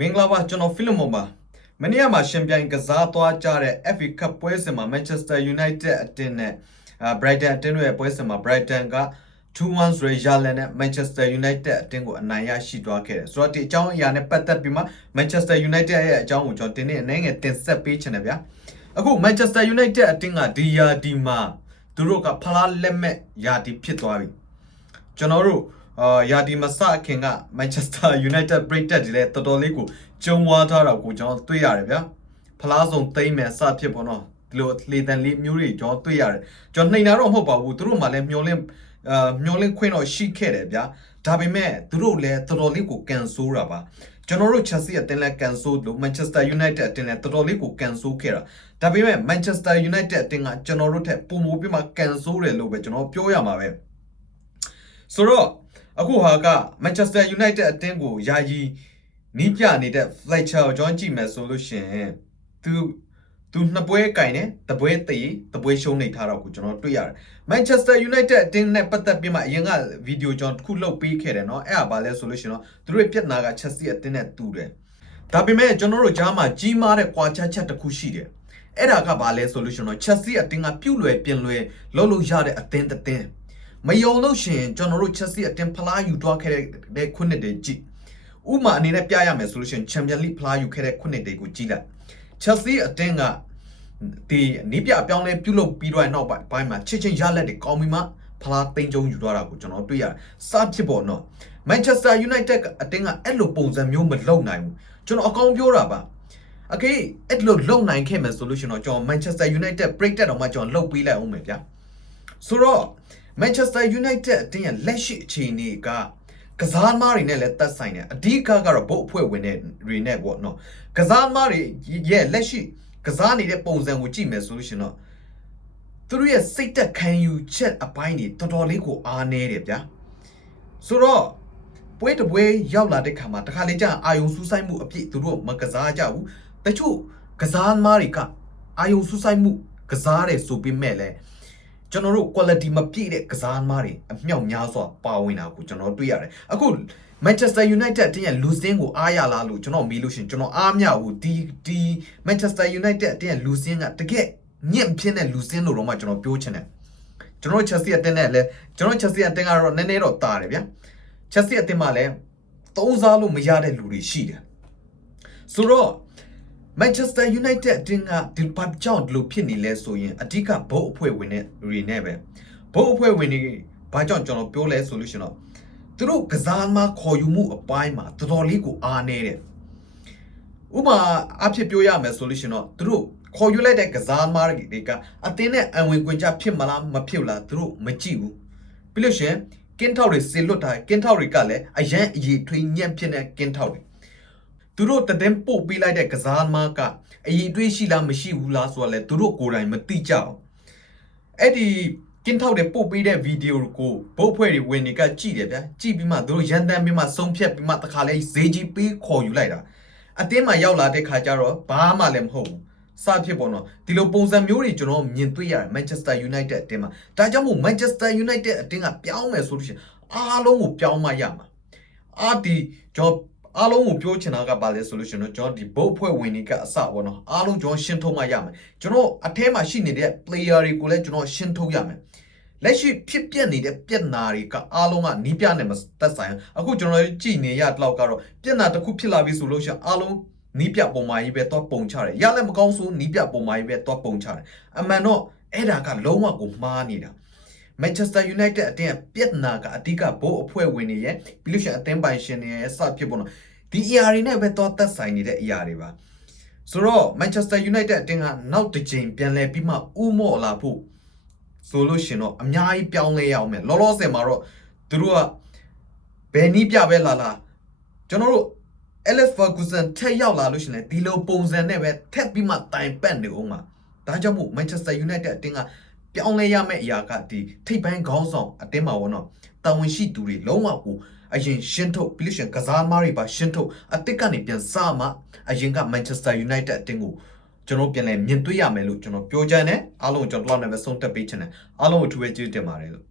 မင်္ဂလာပါကျွန်တော်ဖိလမွန်ပါမနေ့ကမှရှင်ပြိုင်ကစားသွားကြတဲ့ FA Cup ပွဲစဉ်မှာ Manchester United အတင်းနဲ့Brighton အတင်းရဲ့ပွဲစဉ်မှာ Brighton က 2-1 ဆိုရရလနဲ့ Manchester United အတင်းကိုအနိုင်ရရှိသွားခဲ့တယ်ဆိုတော့ဒီအကြောင်းအရာနဲ့ပတ်သက်ပြီးမှ Manchester United ရဲ့အကြောင်းကိုကျွန်တော်ဒီနေ့အနေငယ်တင်ဆက်ပေးချင်တယ်ဗျာအခု Manchester United အတင်းကဒီယာဒီမှာသူတို့ကဖလားလက်မဲ့ယာဒီဖြစ်သွားပြီကျွန်တော်တို့ယာဒီမစခင်က Manchester United ပရိသတ်တွေလည်းတော်တော်လေးကိုကျုံဝါထားတာကိုကျွန်တော်တွေ့ရတယ်ဗျာဖလားဆုံးသိမ့်မယ်စဖြစ်ပေါ့နော်ဒီလိုလေတန်လေးမျိုးတွေကျွန်တော်တွေ့ရတယ်ကျွန်တော်နှိမ်တာတော့မဟုတ်ပါဘူးသူတို့မှလည်းမျောလင့်ခွင့်တော့ရှိခဲ့တယ်ဗျာဒါပေမဲ့သူတို့လည်းတော်တော်လေးကိုကန်ဆိုးတာပါကျွန်တော်တို့ Chelsea အတင်းလည်းကန်ဆိုးလို့ Manchester United အတင်းလည်းတော်တော်လေးကိုကန်ဆိုးခဲ့တာဒါပေမဲ့ Manchester United အတင်းကကျွန်တော်တို့ထက်ပုံမိုးပြမှကန်ဆိုးတယ်လို့ပဲကျွန်တော်ပြောရမှာပဲဆိုတော့အခုဟာက Manchester United အတင်းကိုယာယီနီးပြနေတဲ့ Fletcher ကိုကျွန်တော်ကြည့်မယ်ဆိုလို့ရှိရင်သူနှစ်ပွဲကင်တယ်တပွဲတေးတပွဲရှုံးနေထားတော့ကိုကျွန်တော်တွေ့ရတယ် Manchester United အတင်းနဲ့ပတ်သက်ပြီးမှအရင်ကဗီဒီယိုကျွန်တော်တစ်ခုလုပ်ပေးခဲ့တယ်เนาะအဲ့ဒါဘာလဲဆိုလို့ရှိရင်တော့သူတို့ပြက်နာက Chelsea အတင်းနဲ့တူတယ်ဒါပေမဲ့ကျွန်တော်တို့ကြားမှာကြီးမားတဲ့ကွာခြားချက်တစ်ခုရှိတယ်အဲ့ဒါကဘာလဲဆိုလို့ရှိရင်တော့ Chelsea အတင်းကပြုတ်လွယ်ပြင်လွယ်လုပ်လို့ရတဲ့အတင်းမယုံလို့ရှင်ကျွန်တော်တို့ Chelsea အတင်းဖလားယူသွားခဲ့တဲ့ခုနှစ်တည်းကြည့်ဥမာအနေနဲ့ပြရမယ်ဆိုလို့ရှင် Champions League ဖလားယူခဲ့တဲ့ခုနှစ်တည်းကိုကြည့်လိုက် Chelsea အတင်းကဒီနီးပြအပြောင်းလဲပြုလုပ်ပြီးတော့နောက်ပိုင်းမှာချင်းရလက်တွေကောင်းပြီးမှဖလားသိမ်းကျုံယူသွားတာကိုကျွန်တော်တွေ့ရတယ်စဖြစ်ပေါ်တော့ Manchester United အတင်းကအဲ့လိုပုံစံမျိုးမလုပ်နိုင်ဘူးကျွန်တော်အကောင်းပြောတာပါโอเคအဲ့လိုလုပ်နိုင်ခဲ့မယ်ဆိုလို့ရှင်တော့ကျွန်တော် Manchester United ပြိတ်တက်တော့မှကျွန်တော်လုပ်ပေးလိုက်အောင်မယ်ဗျာဆိုတော့Manchester United အတင်းရဲ့လက်ရှိအခြေအနေကကစားသမားတွေနဲ့လည်းသက်ဆိုင်တယ်အဓိကကတော့ဘုတ်အဖွဲ့ဝင်တွေနဲ့ပေါ့နော်ကစားသမားတွေရဲ့လက်ရှိကစားနေတဲ့ပုံစံကိုကြည့်မယ်ဆိုလို့ရှင်တော့သူတို့ရဲ့စိတ်သက်ခံယူချက်အပိုင်းတွေတော်တော်လေးကိုအားနည်းတယ်ဗျာဆိုတော့ပွဲတစ်ပွဲရောက်လာတဲ့ခါမှာတခါလေကြာအာယုံစူးစိုက်မှုအပြည့်သူတို့မကစားကြဘူးတချို့ကစားသမားတွေကအာယုံစူးစိုက်မှုကစားတယ်ဆိုပေမဲ့လည်းကျွန်တော်တို့ quality မပြည့်တဲ့ကစားသမားတွေအမြောက်များစွာပါဝင်တာကိုကျွန်တော်တွေ့ရတယ်အခု Manchester United တင်းရဲ့ losing ကိုအားရလားလို့ကျွန်တော်မေးလို့ရှင်ကျွန်တော်အားမရဘူးဒီ Manchester United တင်းရဲ့ losing ကတကယ်ညံ့ဖြစ်တဲ့ losing လို့တော့မှကျွန်တော်ပြောချင်တယ်ကျွန်တော် Chelsea အတင်းနဲ့လည်းကျွန်တော် Chelsea အတင်းကတော့နည်းနည်းတော့တာတယ်ဗျာ Chelsea အတင်းမှာလည်းသုံးစားလို့မရတဲ့လူတွေရှိတယ်ဆိုတော့Manchester United အတင်းကဒီဘာကြောင့်ဒီလိုဖြစ်နေလဲဆိုရင်အဓိကဘုတ်အဖွဲ့ဝင်တွေနဲ့ပဲဘုတ်အဖွဲ့ဝင်တွေဘာကြောင့်ကျွန်တော်ပြောလဲဆိုလို့ရှင်တော့သူတို့ကစားမခေါ်ယူမှုအပိုင်းမှာတော်တော်လေးကိုအားနေတယ်ဥပမာအဖြစ်ပြောရမယ်ဆိုလို့ရှင်တော့သူတို့ခေါ်ယူလိုက်တဲ့ကစားမတွေကအတင်းနဲ့အဝင်ကွင်ကြဖြစ်မလားမဖြစ်လားသူတို့မကြည့်ဘူးပြီးလို့ရှင်ကင်းထောက်တွေစေလွတ်တာကင်းထောက်တွေကလည်းအရန်အည်ထွေးညံ့ဖြစ်တဲ့ကင်းထောက်တွေသူတို့တည်ပို့ပေးလိုက်တဲ့ကစားသမားကအည်တွေးရှိလားမရှိဘူးလားဆိုတော့လေသူတို့ကိုယ်တိုင်မသိကြအောင်အဲ့ဒီကင်းထောက်တွေပို့ပေးတဲ့ဗီဒီယိုကိုဘုတ်ဖွဲ့တွေဝင်နေကကြည့်တယ်ဗျာကြည့်ပြီးမှသူတို့ရန်တမ်းပြီးမှဆုံးဖြတ်ပြီးမှတခါလဲဈေးကြီးပေးခေါ်ယူလိုက်တာအတင်းမှာရောက်လာတဲ့ခါကျတော့ဘာမှလည်းမဟုတ်ဘူးစဖြစ်ပေါ်တော့ဒီလိုပုံစံမျိုးတွေကျွန်တော်မြင်တွေ့ရတယ် Manchester United အတင်းမှာဒါကြောင့်မို့ Manchester United အတင်းကပြောင်းမယ်ဆိုလို့ရှိရင်အားလုံးကိုပြောင်းမှရမှာဒီကျွန်တော်အားလုံးကိုပြောချင်တာကဘာလဲဆိုလို့ရှိရင်တော့ကျွန်တော်ဒီဘုတ်ဖွဲ့ဝင်တွေကအစပေါ့နော်အားလုံးကျွန်တော်ရှင်းထုတ်မှရမယ်ကျွန်တော်အထဲမှာရှိနေတဲ့ player တွေကိုလည်းကျွန်တော်ရှင်းထုတ်ရမယ်လက်ရှိဖြစ်ပြနေတဲ့ပြက်နာတွေကအားလုံးကနီးပြနဲ့မသက်ဆိုင်အခုကျွန်တော်ကြည့်နေရတော့ကတော့ပြက်နာတစ်ခုဖြစ်လာပြီဆိုလို့ရှိရင်အားလုံးနီးပြပုံမာကြီးပဲတော့ပုံချတယ်ရလည်းမကောင်းဆိုနီးပြပုံမာကြီးပဲတော့ပုံချတယ်အမှန်တော့အဲ့ဒါကလုံးဝကိုမှားနေတာManchester United အတင်းပြက်နာကအဓိကဘိုးအဖွဲ့ဝင်တွေရဲ့ပြီးလို့ရှိရင်အတင်းပိုင်ရှင်တွေရဲ့စဖြစ်ပေါ်တော့ဒီ ER တွေနဲ့ပဲတော့သက်ဆိုင်နေတဲ့ ER တွေပါဆိုတော့ Manchester United အတင်းကနောက်တစ်ချိန်ပြန်လဲပြီးမှဥမော့လာဖို့ဆိုလို့ရှင်တော့အများကြီးပြောင်းလဲရအောင်မယ်လောလောဆယ်မှာတော့သူတို့ကဘယ်နည်းပြပဲလာကျွန်တော်တို့ Alex Ferguson ထက်ရောက်လာလို့ရှင်လေဒီလိုပုံစံနဲ့ပဲထက်ပြီးမှတိုင်ပတ်နေအောင်မှာဒါကြောင့်မို့ Manchester United အတင်းကပြောင်းလဲရမယ့်အရာကဒီထိပ်ပိုင်းခေါင်းဆောင်အတင်းမှာပေါ့နော်တာဝန်ရှိသူတွေလုံးဝကိုအရင်ရှင်းထုတ်ပြီးလို့ရှင်ကစားသမားတွေပါရှင်းထုတ်အစ်စ်ကနေပြန်စမှအရင်က Manchester United အတင်းကိုကျွန်တော်ပြန်လဲမြင်တွေ့ရမယ်လို့ကျွန်တော်ပြောချင်တယ်အားလုံးကျွန်တော်တို့လည်းပဲဆုံးသက်ပေးချင်တယ်အားလုံးကိုထူးပဲကျေးဇူးတင်ပါတယ်လို့